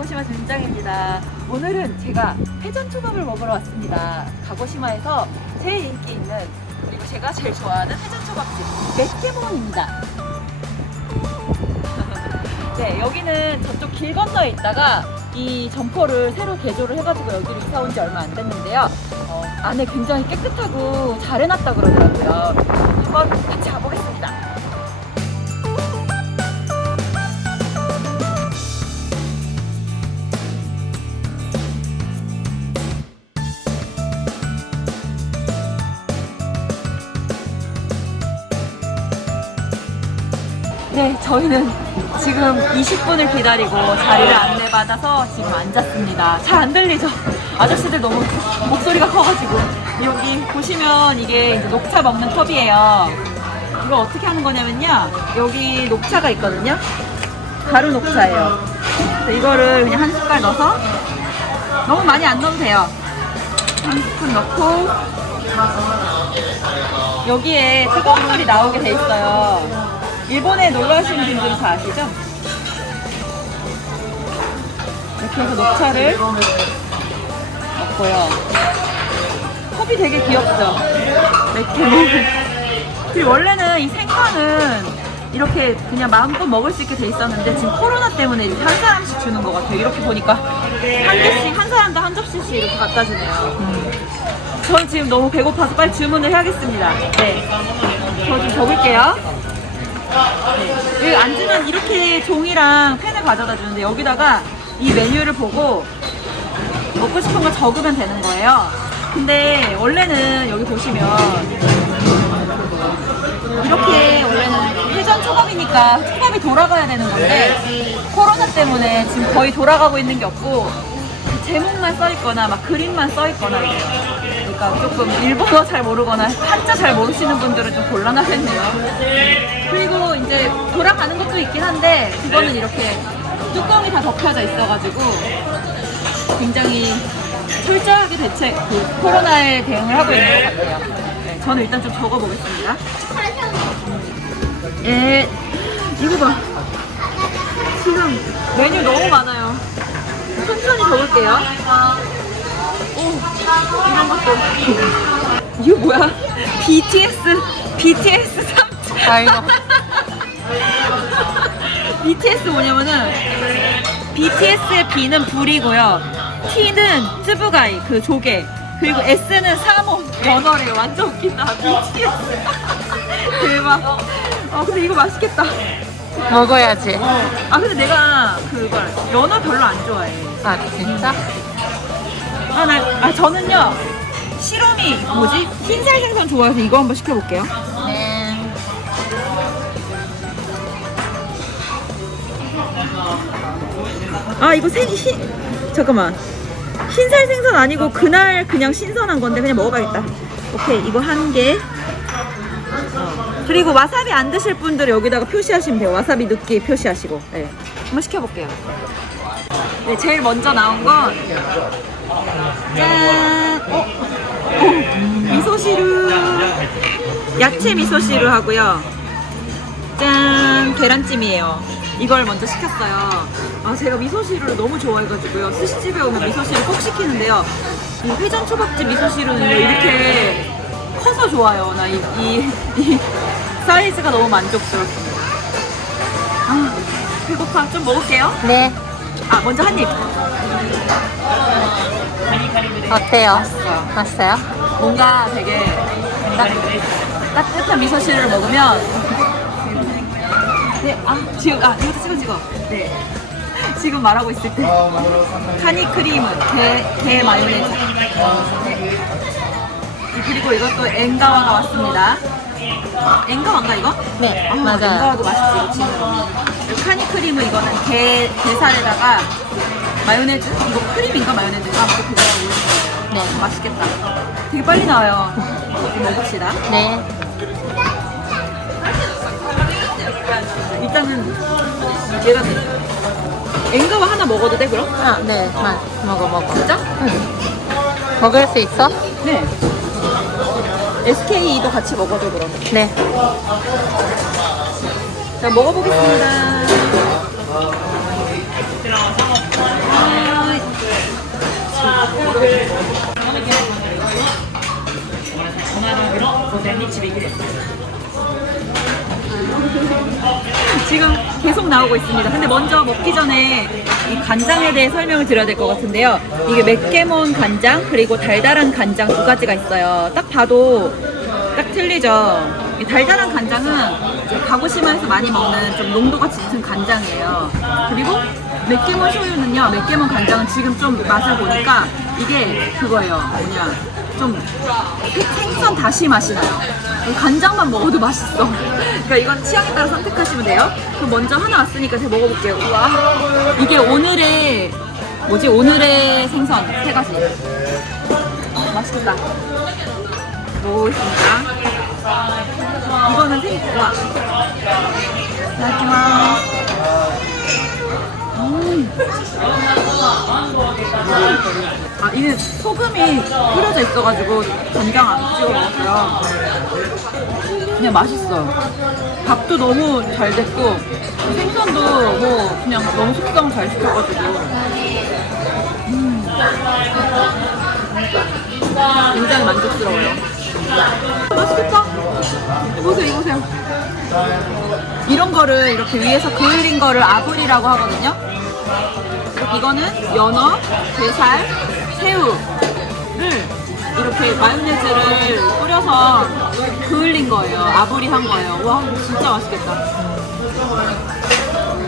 가고시마 준장입니다. 오늘은 제가 회전초밥을 먹으러 왔습니다. 가고시마에서 제일 인기 있는 그리고 제가 제일 좋아하는 회전초밥집 맷게몬입니다. 네, 여기는 저쪽 길 건너에 있다가 이 점포를 새로 개조를 해가지고 여기로 이사 온 지 얼마 안 됐는데요. 어, 안에 굉장히 깨끗하고 잘 해놨다 그러더라고요. 한번 같이 가보겠습니다. 저희는 지금 20분을 기다리고 자리를 안내받아서 지금 앉았습니다. 잘 안 들리죠? 아저씨들 너무 목소리가 커가지고. 여기 보시면 이게 이제 녹차 먹는 컵이에요. 이거 어떻게 하는 거냐면요. 여기 녹차가 있거든요. 가루 녹차예요. 이거를 그냥 한 숟갈 넣어서 너무 많이 안 넣어도 돼요. 한 스푼 넣고 여기에 뜨거운 물이 나오게 돼 있어요. 일본에 놀러 오신 분들은 다 아시죠? 이렇게 해서 녹차를 넣고요. 컵이 되게 귀엽죠? 맥케몬. 그리고 원래는 이 생과는 이렇게 그냥 마음껏 먹을 수 있게 돼 있었는데 지금 코로나 때문에 이제 한 사람씩 주는 것 같아요. 이렇게 보니까 한 개씩 한 사람당 한 접시씩 이렇게 갖다 주네요. 전 지금 너무 배고파서 빨리 주문을 해야겠습니다. 네. 저 좀 적을게요. 네. 여기 앉으면 이렇게 종이랑 펜을 가져다 주는데 여기다가 이 메뉴를 보고 먹고 싶은 거 적으면 되는 거예요. 근데 원래는 여기 보시면 이렇게 원래는 회전 초밥이니까 초밥이 돌아가야 되는 건데 코로나 때문에 지금 거의 돌아가고 있는 게 없고 제목만 써 있거나 막 그림만 써 있거나 이래요. 그러니까 조금 일본어 잘 모르거나 한자 잘 모르시는 분들은 좀 곤란하겠네요. 그리고 이제 돌아가는 것도 있긴 한데 그거는 이렇게 뚜껑이 다 덮여져 있어가지고 굉장히 철저하게 대책 그 코로나에 대응을 하고 있는 것 같아요. 네, 저는 일단 좀 적어보겠습니다. 예, 이거 봐. 지금 메뉴 너무 많아요. 천천히 적을게요. 오, 이런 것도. 이거 뭐야? BTS, BTS 3. 아이고. BTS 뭐냐면은 BTS의 B는 불이고요. T는 쯔부가이 그 조개. 그리고 S는 사모 연어래요. 완전 웃긴다. BTS. 대박. 아 근데 이거 맛있겠다. 먹어야지. 아 근데 내가 그걸 연어 별로 안 좋아해. 아, 진짜? 아, 나, 아 저는요 시로미 뭐지 흰살 생선 좋아해서 이거 한번 시켜볼게요. 네. 아 이거 생 흰, 잠깐만 흰살 생선 아니고 그날 그냥 신선한 건데 그냥 먹어봐야겠다. 오케이 이거 한 개. 어. 그리고 와사비 안 드실 분들 여기다가 표시하시면 돼요. 와사비 넣기 표시하시고. 네. 한번 시켜볼게요. 네, 제일 먼저 나온 건 짠! 어? 어, 미소시루 야채 미소시루 하고요. 짠! 계란찜이에요. 이걸 먼저 시켰어요. 아, 제가 미소시루를 너무 좋아해가지고요. 스시집에 오면 미소시루 꼭 시키는데요. 이 회전 초밥집 미소시루는 이렇게 커서 좋아요. 나 이, 이, 이 사이즈가 너무 만족스럽습니다. 아, 배고파. 좀 먹을게요. 네. 아, 먼저 한 입. 어때요? 왔어요? 뭔가 되게 따, 따뜻한 미소시루를 먹으면 네, 아, 지금, 아, 이것도 찍어, 찍어. 네. 지금 말하고 있을 때. 카니 크림은 게, 게 마요네즈. 네. 그리고 이것도 엔가와가 왔습니다. 엔가와인가, 이거? 네, 아, 맞아요. 엔가와도 맛있지, 이거 지금. 그리고 카니 크림은 이거는 게, 게살에다가 마요네즈? 이거 크림인가 마요네즈인가? 아무튼 그거 올린 거예요. 네. 맛있겠다. 되게 빨리 나와요. 이거 먹읍시다. 네. 일단은 얘가 앵가와 하나 먹어도 돼 그럼? 아, 네. 마, 먹어, 먹어. 진짜? 응. 먹을 수 있어? 네. SKE도 같이 먹어줘 그럼. 네. 자 먹어보겠습니다. 전화랑 그런 고생이 집에 있겠습니다. 지금 계속 나오고 있습니다. 근데 먼저 먹기 전에 이 간장에 대해 설명을 드려야 될 것 같은데요. 이게 맥개몬 간장 그리고 달달한 간장 두 가지가 있어요. 딱 봐도 딱 틀리죠. 이 달달한 간장은 가고시마에서 많이 먹는 좀 농도가 짙은 간장이에요. 그리고 맥개몬 쇼유는요. 맥개몬 간장은 지금 좀 맛을 보니까 이게 그거예요. 뭐냐 좀 생- 생선 다시 맛이 나요. 간장만 먹어도 맛있어. 그러니까 이건 취향에 따라 선택하시면 돼요. 그럼 먼저 하나 왔으니까 제가 먹어볼게요. 우와. 이게 오늘의 뭐지? 오늘의 생선 세 가지. 맛있겠다. 먹어보겠습니다. 이거는 생, 와. 이다키마 음. 아, 이게 소금이 뿌려져 있어가지고 간장 안 찍어 먹었어요. 그냥 맛있어요. 밥도 너무 잘 됐고 생선도 뭐 그냥 너무 숙성 잘 시켜가지고 음. 굉장히 만족스러워요. 맛있겠다. 보세요, 이거 보세요. 이런 거를 이렇게 위에서 그을린 거를 아브리라고 하거든요. 이거는 연어, 게살, 새우를 이렇게 마요네즈를 뿌려서 그을린 거예요. 아브리 한 거예요. 와, 진짜 맛있겠다.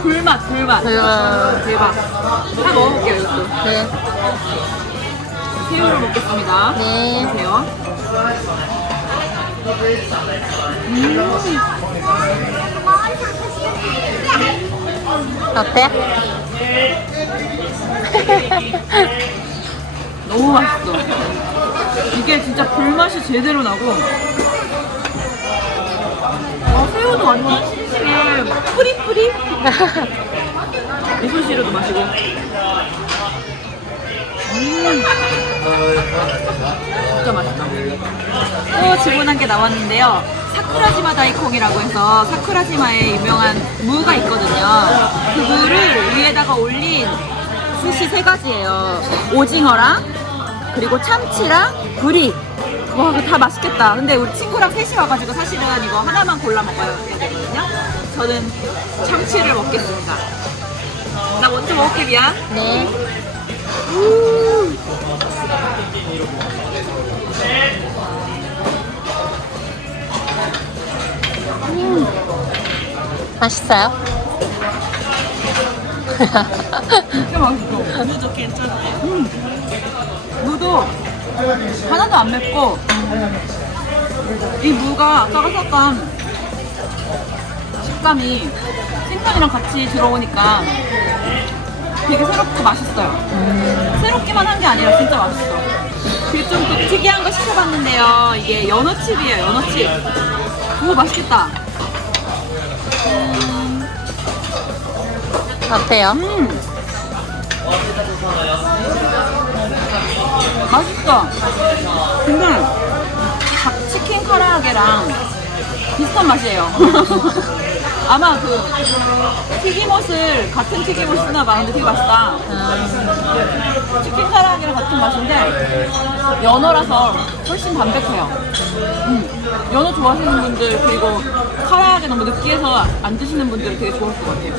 불맛, 불맛. 음, 대박. 하나 먹어볼게요, 이것도. 네. 새우를 먹겠습니다. 네. 보세요. 어때? 너무 맛있어. 이게 진짜 불맛이 제대로 나고. 아, 새우도 완전 싱싱해. 뿌리뿌리. 미소시루도 마시고. 음. 진짜 맛있다. 또 질문한 게 나왔는데요. 사쿠라지마 다이콩이라고 해서 사쿠라지마에 유명한 무가 있거든요. 그 무를 위에다가 올린 스시 세 가지예요. 오징어랑 그리고 참치랑 구리. 와, 그거 다 맛있겠다. 근데 우리 친구랑 셋이 와가지고 사실은 이거 하나만 골라 먹어야 되거든요. 저는 참치를 먹겠습니다. 나 먼저 먹을게, 미안. 네. 맛있어요? 진짜 맛있어. 무도 괜찮아. 음. 무도 하나도 안 맵고 이 무가 썼던 식감이 생선이랑 같이 들어오니까 되게 새롭고 맛있어요. 새롭기만 한 게 아니라 진짜 맛있어. 그리고 좀또 특이한 거 시켜봤는데요. 이게 연어칩이에요, 연어칩. 오, 맛있겠다. 어때요? 음. 맛있어. 근데 닭 치킨 카라아게랑 비슷한 맛이에요. 아마 그 튀김옷을 같은 튀김옷 쓰나 봐. 근데 되게 맛있다. 음, 치킨 카라아게랑 같은 맛인데 연어라서 훨씬 담백해요. 음. 연어 좋아하시는 분들 그리고 카라아게 너무 느끼해서 안 드시는 분들은 되게 좋을 것 같아요.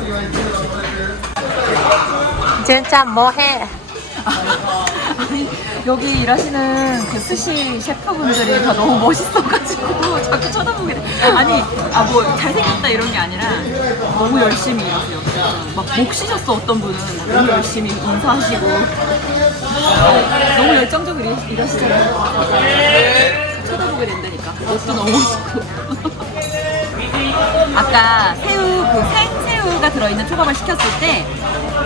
진짜 뭐해? 아니 여기 일하시는 그 스시 셰프분들이 다 너무 멋있어가지고. 아니 아 뭐 잘생겼다 이런 게 아니라 너무 열심히 일하세요. 막목 쉬셨어 어떤 분은 막 너무 열심히 인사하시고 너무 열정적으로 일- 일하시잖아요. 쳐다보게 된다니까. 옷도 너무 멋있고. 아까 새우 그 생새우가 들어있는 초밥을 시켰을 때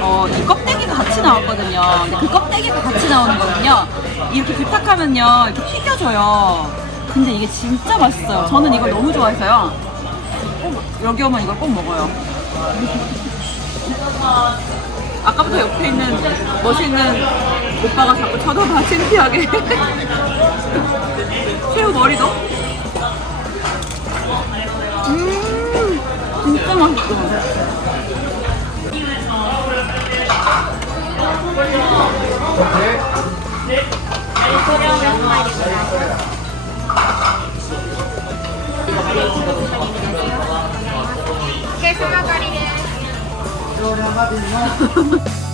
어, 이 껍데기가 같이 나왔거든요. 근데 그 껍데기가 같이 나오는 거는요. 이렇게 부탁하면요. 이렇게 튀겨줘요. 근데 이게 진짜 맛있어요. 저는 이걸 너무 좋아해서요. 꼭 여기 오면 이걸 꼭 먹어요. 아까부터 옆에 있는 멋있는 오빠가 자꾸 쳐다봐 창피하게. 새우 머리도. 음, 진짜 맛있어. お客様狩りです。